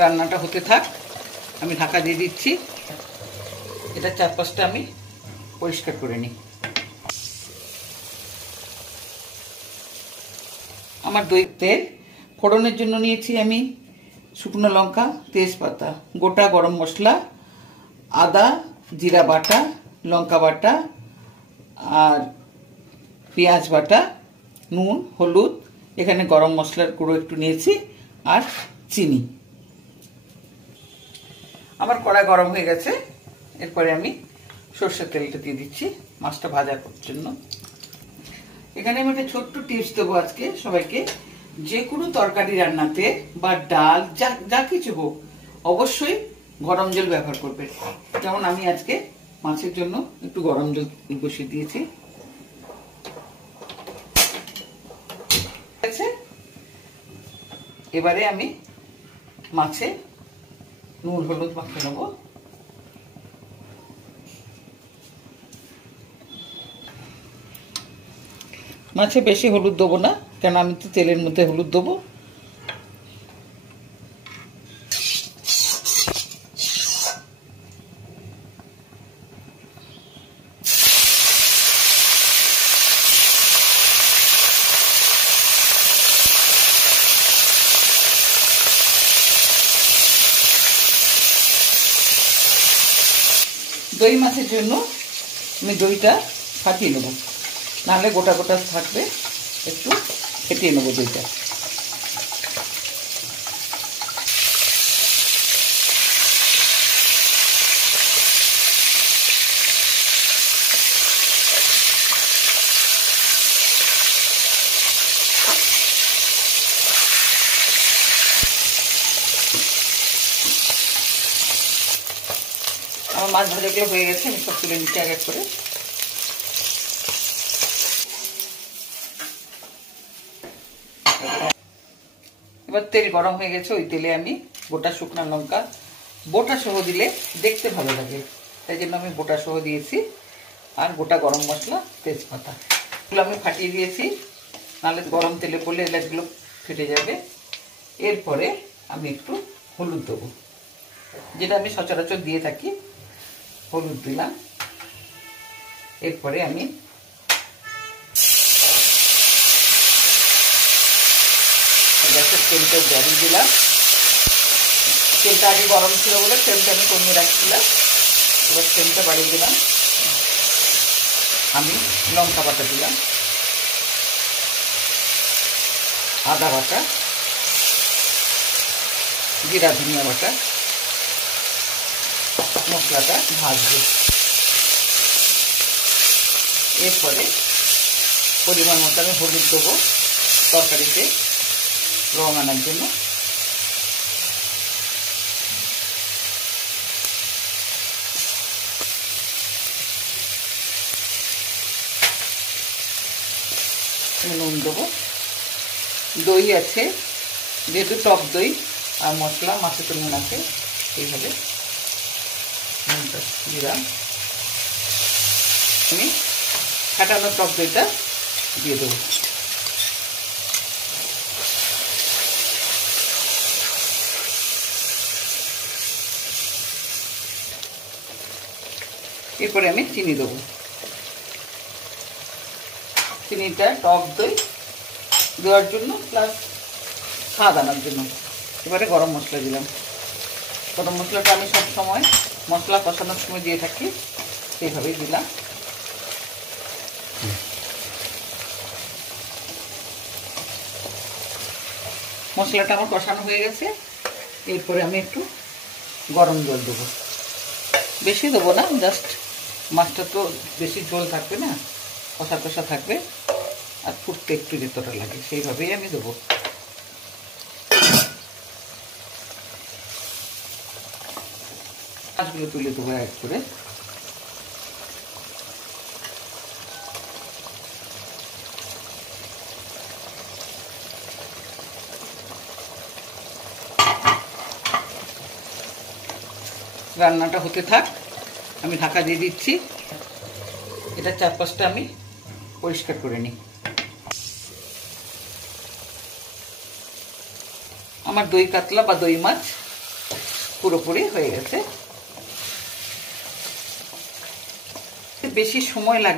রান্নাটা হতে থাক, আমি ঢাকা দিয়ে দিচ্ছি। এটা চারপাশটা আমি পরিষ্কার করে নিই। আমার দই তেল ফোড়নের জন্য নিয়েছি আমি শুকনো লঙ্কা, তেজপাতা, গোটা গরম মশলা, আদা জিরা বাটা, লঙ্কা বাটা আর পেঁয়াজ বাটা, নুন হলুদ, এখানে গরম মশলার গুঁড়ো একটু নিয়েছি আর চিনি। আমার কড়াই গরম হয়ে গেছে, এরপরে আমি সরষের তেলটা দিয়ে দিচ্ছি মাছটা ভাজা করার জন্য। এখানে আমি একটা ছোট্ট টিপস দেবো আজকে সবাইকে। যে কোনো তরকারি রান্নাতে বা ডাল যা কিছু হোক অবশ্যই গরম জল ব্যবহার করবেন। যেমন আমি আজকে মাছের জন্য একটু গরম জল বসিয়ে দিয়েছি। এবারে আমি মাছে নুন হলুদ মাখিয়ে নেব। মাছে বেশি হলুদ দেবো না, কেন আমি তো তেলের মধ্যে হলুদ দেবো। দই মাছের জন্য আমি দইটা ফাটিয়ে নেব, নাহলে গোটা গোটা থাকবে, একটু ফেটিয়ে নেব দইটা। আমার মাছ ভাজাগুলো হয়ে গেছে, আমি সব তুলে নিচ্ছি এক এক করে। এবার তেল গরম হয়ে গেছে, ওই তেলে আমি গোটা শুকনো লঙ্কা বোটা সহ দিলে দেখতে ভালো লাগে, তাই জন্য আমি বোটা সহ দিয়েছি। আর গোটা গরম মশলা তেজপাতা এগুলো আমি ফাটিয়ে দিয়েছি, নাহলে গরম তেলে পড়লে এলাচগুলো ফেটে যাবে। এরপরে আমি একটু হলুদ দেবো, যেটা আমি সচরাচর দিয়ে থাকি, হলুদ দিলাম। এরপরে আমি গ্যাসের তেলটা জ্বালিয়ে দিলাম। তেলটা আগে গরম ছিল বলে ফ্লেমটা আমি কমিয়ে রাখছিলাম, এবার ফ্লেমটা বাড়িয়ে দিলাম। আমি লঙ্কা বাটা দিলাম, আদা বাটা, জিরা ধনিয়া বাটা, মশলাটা ভাজবো। এরপরে পরিমাণ মতো আমি হলুদ দেবো তরকারিতে রং আনার জন্য। নুন দেবো, দই আছে যেহেতু টক দই আর মশলা মাছে তো নুন আছে, এইভাবে নুনটা দিলাম। আমি ফাটানো টক দইটা দিয়ে দেবো। এরপরে আমি চিনি দেবো, চিনিটা টক দই দেওয়ার জন্য প্লাস স্বাদ আনার জন্য। এবারে গরম মশলা দিলাম, গরম মশলাটা আমি সব সময় মশলা কষানোর সময় দিয়ে থাকি, সেইভাবেই দিলাম। মশলাটা আমার কষানো হয়ে গেছে, এরপরে আমি একটু গরম জল দেবো, বেশি দেবো না, জাস্ট মাছটা তো বেশি ঝোল থাকবে না, কষা কষা থাকবে আর ফুটতে একটু যতটা লাগে সেইভাবেই আমি দেবো। মাছগুলো তুলে দেবো এক করে। রান্নাটা হতে থাক, আমি ঢাকা দিয়ে দিচ্ছি। এটা চারপাশটা আমি পরিষ্কার করে নিই। আমার দই কাতলা বা দই মাছ পুরোপুরি হয়ে গেছে। বেশি সময় লাগে